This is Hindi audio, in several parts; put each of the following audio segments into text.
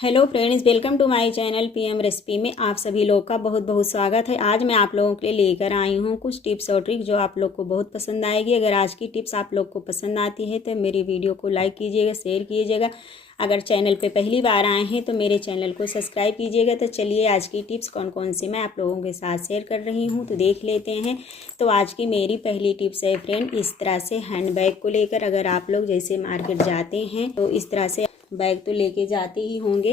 Hello friends, welcome to my channel PM recipe में आप सभी लोग का बहुत बहुत स्वागत है। आज मैं आप लोगों के लिए लेकर आई हूँ कुछ टिप्स और ट्रिक जो आप लोग को बहुत पसंद आएगी। अगर आज की टिप्स आप लोग को पसंद आती है तो मेरी वीडियो को लाइक कीजिएगा, शेयर कीजिएगा। अगर चैनल पे पहली बार आए हैं तो मेरे चैनल को सब्सक्राइब कीजिएगा। तो चलिए आज की टिप्स कौन कौन सी मैं आप लोगों के साथ शेयर कर रही हूँ तो देख लेते हैं। तो आज की मेरी पहली टिप्स है फ्रेंड, इस तरह से हैंड बैग को लेकर अगर आप लोग जैसे मार्केट जाते हैं तो इस तरह से बैग तो लेके जाते ही होंगे,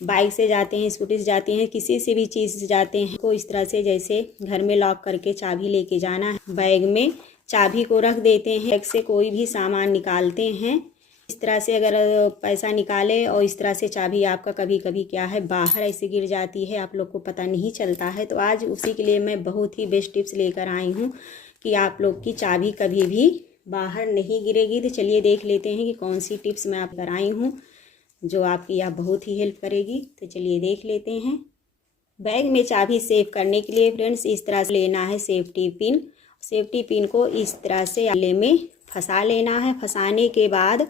बाइक से जाते हैं, स्कूटी से जाते हैं, किसी से भी चीज़ से जाते हैं तो इस तरह से जैसे घर में लॉक करके चाबी लेके जाना है। बैग में चाबी को रख देते हैं, बैग से कोई भी सामान निकालते हैं इस तरह से। अगर पैसा निकाले और इस तरह से चाबी आपका कभी कभी क्या है बाहर ऐसे गिर जाती है, आप लोग को पता नहीं चलता है। तो आज उसी के लिए मैं बहुत ही बेस्ट टिप्स लेकर आई हूँ कि आप लोग की चाबी कभी भी बाहर नहीं गिरेगी। तो चलिए देख लेते हैं कि कौन सी टिप्स मैं आप कर आई हूँ जो आपकी यहाँ बहुत ही हेल्प करेगी। तो चलिए देख लेते हैं। बैग में चाबी सेव करने के लिए फ्रेंड्स इस तरह से लेना है सेफ्टी पिन। सेफ्टी पिन को इस तरह से आले में फंसा लेना है। फंसाने के बाद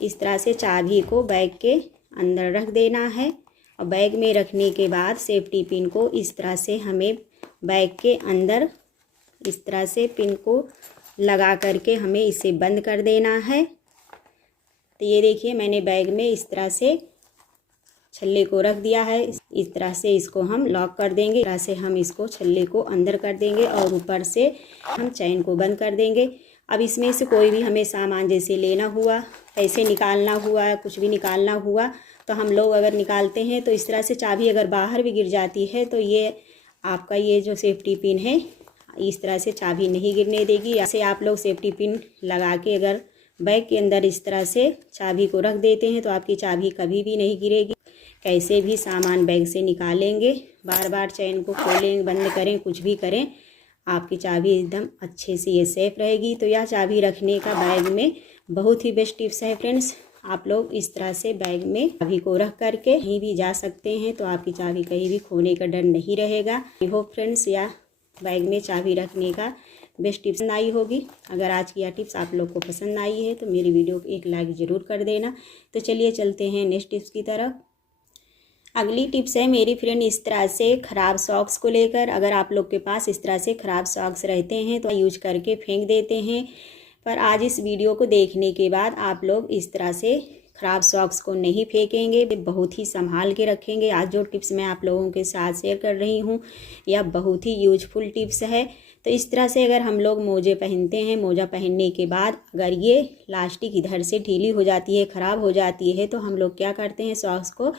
इस तरह से चाबी को बैग के अंदर रख देना है और बैग में रखने के बाद सेफ्टी पिन को इस तरह से हमें बैग के अंदर इस तरह से पिन को लगा करके हमें इसे बंद कर देना है। तो ये देखिए मैंने बैग में इस तरह से छल्ले को रख दिया है। इस तरह से इसको हम लॉक कर देंगे। इस तरह से हम इसको छल्ले को अंदर कर देंगे और ऊपर से हम चैन को बंद कर देंगे। अब इसमें से कोई भी हमें सामान जैसे लेना हुआ, पैसे निकालना हुआ, कुछ भी निकालना हुआ तो हम लोग अगर निकालते हैं तो इस तरह से चाबी अगर बाहर भी गिर जाती है तो ये आपका ये जो सेफ्टी पिन है इस तरह से चाबी नहीं गिरने देगी। ऐसे आप लोग सेफ्टी पिन लगा के अगर बैग के अंदर इस तरह से चाबी को रख देते हैं तो आपकी चाबी कभी भी नहीं गिरेगी। कैसे भी सामान बैग से निकालेंगे, बार बार चैन को खोलें, बंद करें, कुछ भी करें, आपकी चाबी एकदम अच्छे से ये सेफ रहेगी। तो यह चाबी रखने का बैग में बहुत ही बेस्ट टिप्स है फ्रेंड्स। आप लोग इस तरह से बैग में चाबी को रख करके कहीं भी जा सकते हैं तो आपकी चाबी कहीं भी खोने का डर नहीं रहेगा। आई होप फ्रेंड्स या बैग में चाबी रखने का बेस्ट टिप्स आई होगी। अगर आज की यह टिप्स आप लोग को पसंद आई है तो मेरी वीडियो को एक लाइक ज़रूर कर देना। तो चलिए चलते हैं नेक्स्ट टिप्स की तरफ। अगली टिप्स है मेरी फ्रेंड इस तरह से ख़राब सॉक्स को लेकर। अगर आप लोग के पास इस तरह से ख़राब सॉक्स रहते हैं तो यूज करके फेंक देते हैं, पर आज इस वीडियो को देखने के बाद आप लोग इस तरह से ख़राब सॉक्स को नहीं फेंकेंगे, बहुत ही संभाल के रखेंगे। आज जो टिप्स मैं आप लोगों के साथ शेयर कर रही हूँ यह बहुत ही यूजफुल टिप्स है। तो इस तरह से अगर हम लोग मोजे पहनते हैं, मोजा पहनने के बाद अगर ये लास्टिक इधर से ढीली हो जाती है, ख़राब हो जाती है तो हम लोग क्या करते हैं, सॉक्स को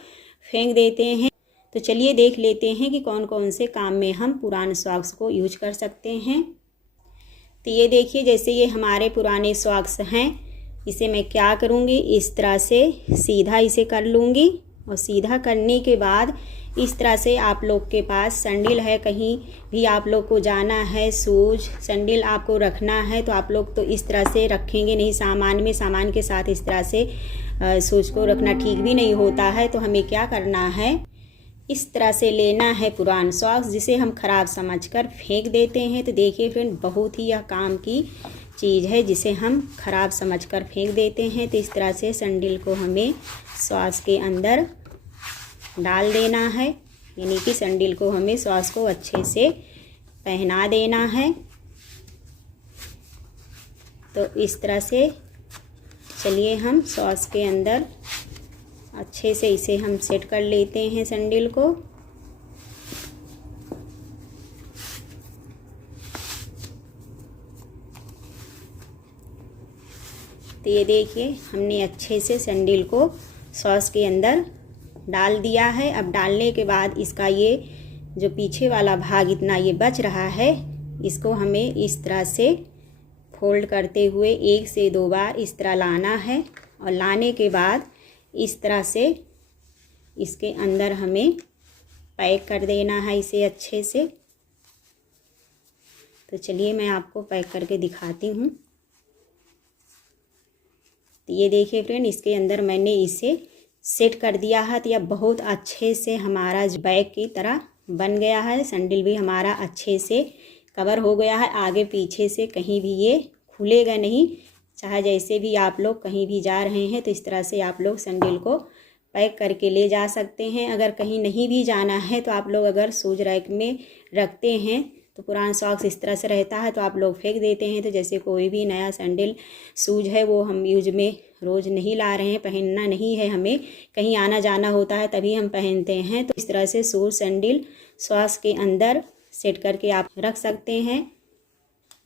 फेंक देते हैं। तो चलिए देख लेते हैं कि कौन कौन से काम में हम पुराने सॉक्स को यूज कर सकते हैं। तो ये देखिए जैसे ये हमारे पुराने सॉक्स हैं, इसे मैं क्या करूँगी, इस तरह से सीधा इसे कर लूँगी और सीधा करने के बाद इस तरह से आप लोग के पास सैंडल है, कहीं भी आप लोग को जाना है, शूज सैंडल आपको रखना है तो आप लोग तो इस तरह से रखेंगे नहीं सामान में। सामान के साथ इस तरह से शूज को रखना ठीक भी नहीं होता है। तो हमें क्या करना है, इस तरह से लेना है पुरान सॉक्स जिसे हम ख़राब समझकर फेंक देते हैं। तो देखिए फ्रेंड बहुत ही यह काम की चीज़ है जिसे हम ख़राब समझकर फेंक देते हैं। तो इस तरह से सैंडल को हमें सॉक्स के अंदर डाल देना है, यानी कि सैंडल को हमें सॉक्स को अच्छे से पहना देना है। तो इस तरह से चलिए हम सॉक्स के अंदर अच्छे से इसे हम सेट कर लेते हैं सैंडल को। तो ये देखिए हमने अच्छे से सैंडल को सॉक्स के अंदर डाल दिया है। अब डालने के बाद इसका ये जो पीछे वाला भाग इतना ये बच रहा है, इसको हमें इस तरह से फोल्ड करते हुए 1 से 2 बार इस तरह लाना है और लाने के बाद इस तरह से इसके अंदर हमें पैक कर देना है इसे अच्छे से। तो चलिए मैं आपको पैक करके दिखाती हूँ। तो ये देखिए फ्रेंड इसके अंदर मैंने इसे सेट कर दिया है। तो यह बहुत अच्छे से हमारा बैग की तरह बन गया है। सैंडल भी हमारा अच्छे से कवर हो गया है, आगे पीछे से कहीं भी ये खुलेगा नहीं। चाहे जैसे भी आप लोग कहीं भी जा रहे हैं तो इस तरह से आप लोग सैंडल को पैक करके ले जा सकते हैं। अगर कहीं नहीं भी जाना है तो आप लोग अगर शूज रैक में रखते हैं तो पुराना सॉक्स इस तरह से रहता है तो आप लोग फेंक देते हैं। तो जैसे कोई भी नया सैंडल शूज है वो हम यूज में रोज़ नहीं ला रहे हैं, पहनना नहीं है, हमें कहीं आना जाना होता है तभी हम पहनते हैं। तो इस तरह से शूज सैंडल सॉक्स के अंदर सेट करके आप रख सकते हैं।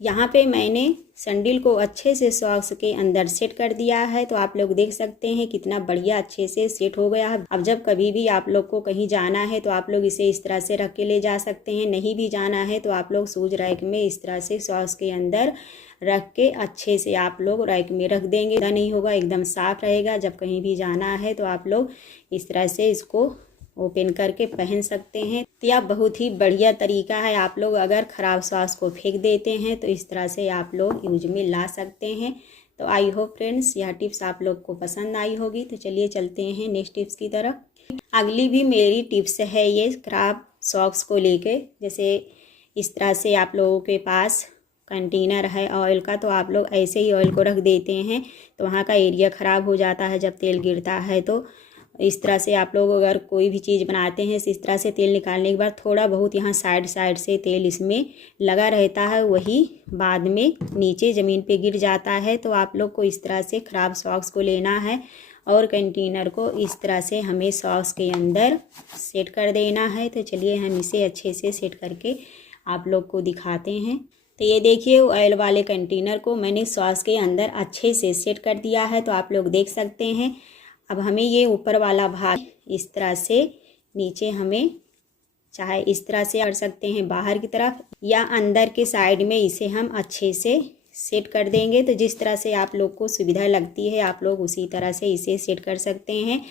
यहाँ पे मैंने सैंडल को अच्छे से सॉक्स के अंदर सेट कर दिया है। तो आप लोग देख सकते हैं कितना बढ़िया अच्छे से सेट हो गया है। अब जब कभी भी आप लोग को कहीं जाना है तो आप लोग इसे इस तरह से रख के ले जा सकते हैं। नहीं भी जाना है तो आप लोग शूज रैक में इस तरह से सॉक्स के अंदर रख के अच्छे से आप लोग रैक में रख देंगे। नहीं होगा, एकदम साफ रहेगा। जब कहीं भी जाना है तो आप लोग इस तरह से इसको ओपन करके पहन सकते हैं। तो यह बहुत ही बढ़िया तरीका है। आप लोग अगर ख़राब सॉक्स को फेंक देते हैं तो इस तरह से आप लोग यूज में ला सकते हैं। तो आई होप फ्रेंड्स यह टिप्स आप लोग को पसंद आई होगी। तो चलिए चलते हैं नेक्स्ट टिप्स की तरफ। अगली भी मेरी टिप्स है ये ख़राब सॉक्स को लेके। जैसे इस तरह से आप लोगों के पास कंटेनर है ऑयल का तो आप लोग ऐसे ही ऑयल को रख देते हैं तो वहाँ का एरिया ख़राब हो जाता है जब तेल गिरता है। तो इस तरह से आप लोग अगर कोई भी चीज़ बनाते हैं इस तरह से तेल निकालने के बाद थोड़ा बहुत यहाँ साइड से तेल इसमें लगा रहता है, वही बाद में नीचे ज़मीन पे गिर जाता है। तो आप लोग को इस तरह से ख़राब सॉक्स को लेना है और कंटेनर को इस तरह से हमें सॉक्स के अंदर सेट कर देना है। तो चलिए हम इसे अच्छे से सेट करके आप लोग को दिखाते हैं। तो ये देखिए ऑयल वाले कंटेनर को मैंने सॉस के अंदर अच्छे से सेट कर दिया है। तो आप लोग देख सकते हैं। अब हमें ये ऊपर वाला भाग इस तरह से नीचे हमें चाहे इस तरह से कर सकते हैं बाहर की तरफ या अंदर के साइड में इसे हम अच्छे से सेट कर देंगे। तो जिस तरह से आप लोग को सुविधा लगती है आप लोग उसी तरह से इसे सेट कर सकते हैं।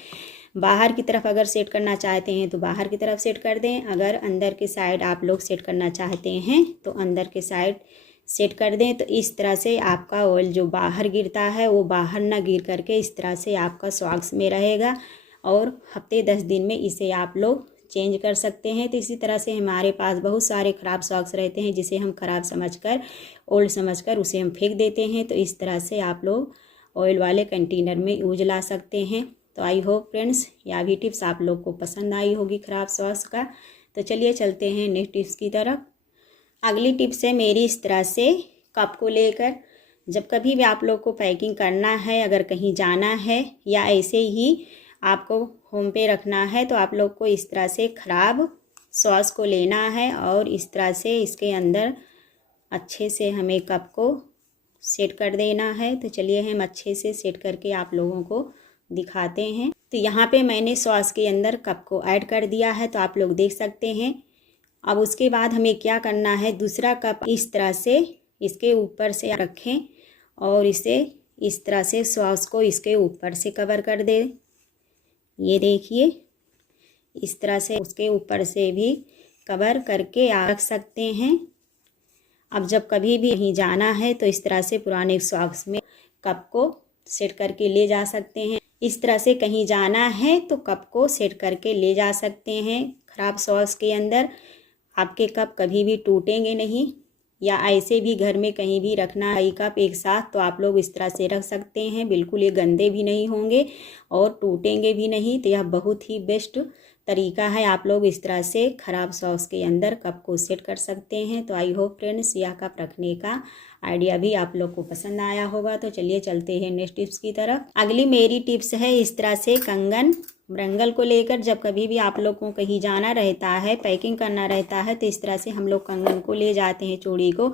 बाहर की तरफ अगर सेट करना चाहते हैं तो बाहर की तरफ सेट कर दें। अगर अंदर के साइड आप लोग सेट करना चाहते हैं तो अंदर के साइड सेट कर दें। तो इस तरह से आपका ऑयल जो बाहर गिरता है वो बाहर ना गिर करके इस तरह से आपका सॉक्स में रहेगा और हफ्ते 10 दिन में इसे आप लोग चेंज कर सकते हैं। तो इसी तरह से हमारे पास बहुत सारे ख़राब सॉक्स रहते हैं जिसे हम ख़राब समझकर ओल्ड समझकर उसे हम फेंक देते हैं। तो इस तरह से आप लोग ऑयल वाले कंटेनर में यूज ला सकते हैं। तो आई होप फ्रेंड्स यह भी टिप्स आप लोग को पसंद आई होगी ख़राब सॉक्स का। तो चलिए चलते हैं नेक्स्ट टिप्स की तरफ। अगली टिप्स है मेरी इस तरह से कप को लेकर। जब कभी भी आप लोग को पैकिंग करना है, अगर कहीं जाना है या ऐसे ही आपको होम पे रखना है तो आप लोग को इस तरह से ख़राब सॉस को लेना है और इस तरह से इसके अंदर अच्छे से हमें कप को सेट कर देना है। तो चलिए हम अच्छे से सेट करके आप लोगों को दिखाते हैं। तो यहाँ पे मैंने सॉस के अंदर कप को ऐड कर दिया है तो आप लोग देख सकते हैं। अब उसके बाद हमें क्या करना है, दूसरा कप इस तरह से इसके ऊपर से रखें और इसे इस तरह से सॉस को इसके ऊपर से कवर कर दें। ये देखिए इस तरह से उसके ऊपर से भी कवर करके रख सकते हैं। अब जब कभी भी कहीं जाना है तो इस तरह से पुराने सॉक्स में कप को सेट करके ले जा सकते हैं। इस तरह से कहीं जाना है तो कप को सेट करके ले जा सकते हैं। ख़राब सॉस के अंदर आपके कप कभी भी टूटेंगे नहीं। या ऐसे भी घर में कहीं भी रखना कई कप एक साथ तो आप लोग इस तरह से रख सकते हैं। बिल्कुल ये गंदे भी नहीं होंगे और टूटेंगे भी नहीं। तो यह बहुत ही बेस्ट तरीका है। आप लोग इस तरह से ख़राब सॉस के अंदर कप को सेट कर सकते हैं। तो आई होप फ्रेंड्स यह कप रखने का आइडिया भी आप लोग को पसंद आया होगा। तो चलिए चलते हैं नेक्स्ट टिप्स की तरफ। अगली मेरी टिप्स है इस तरह से कंगन ब्रंगल को लेकर। जब कभी भी आप लोग को कहीं जाना रहता है, पैकिंग करना रहता है तो इस तरह से हम लोग कंगन को ले जाते हैं, चूड़ी को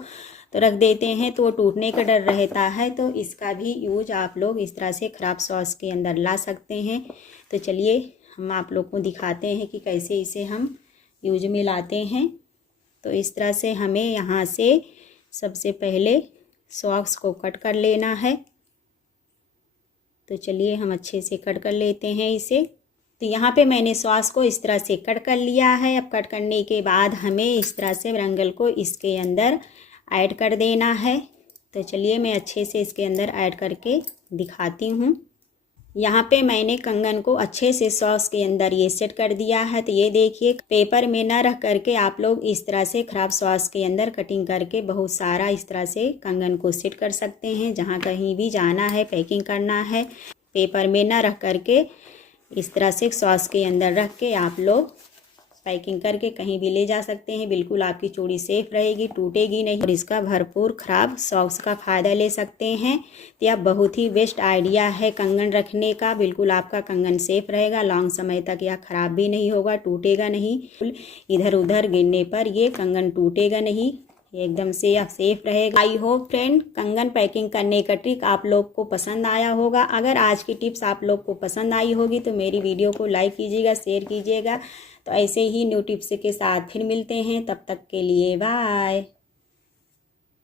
तो रख देते हैं तो वो टूटने का डर रहता है। तो इसका भी यूज आप लोग इस तरह से ख़राब सॉस के अंदर ला सकते हैं। तो चलिए हम आप लोग को दिखाते हैं कि कैसे इसे हम यूज में लाते हैं। तो इस तरह से हमें यहाँ से सबसे पहले सॉक्स को कट कर लेना है। तो चलिए हम अच्छे से कट कर लेते हैं इसे। तो यहाँ पे मैंने सॉस को इस तरह से कट कर लिया है। अब कट करने के बाद हमें इस तरह से ब्रंगल को इसके अंदर ऐड कर देना है। तो चलिए मैं अच्छे से इसके अंदर ऐड करके दिखाती हूँ। यहाँ पे मैंने कंगन को अच्छे से सॉस के अंदर ये सेट कर दिया है। तो ये देखिए पेपर में ना रख करके आप लोग इस तरह से ख़राब सॉस के अंदर कटिंग करके बहुत सारा इस तरह से कंगन को सेट कर सकते हैं। जहाँ कहीं भी जाना है, पैकिंग करना है, पेपर में ना रख करके इस तरह से सॉस के अंदर रख के आप लोग पैकिंग करके कहीं भी ले जा सकते हैं। बिल्कुल आपकी चूड़ी सेफ रहेगी, टूटेगी नहीं और इसका भरपूर ख़राब सॉक्स का फ़ायदा ले सकते हैं। तो यह बहुत ही बेस्ट आइडिया है कंगन रखने का। बिल्कुल आपका कंगन सेफ रहेगा, लॉन्ग समय तक यह ख़राब भी नहीं होगा, टूटेगा नहीं। इधर उधर गिरने पर ये कंगन टूटेगा नहीं, एकदम से यह सेफ रहेगा। आई होप फ्रेंड कंगन पैकिंग करने का ट्रिक आप लोग को पसंद आया होगा। अगर आज की टिप्स आप लोग को पसंद आई होगी तो मेरी वीडियो को लाइक कीजिएगा, शेयर कीजिएगा। तो ऐसे ही न्यू टिप्स के साथ फिर मिलते हैं, तब तक के लिए बाय।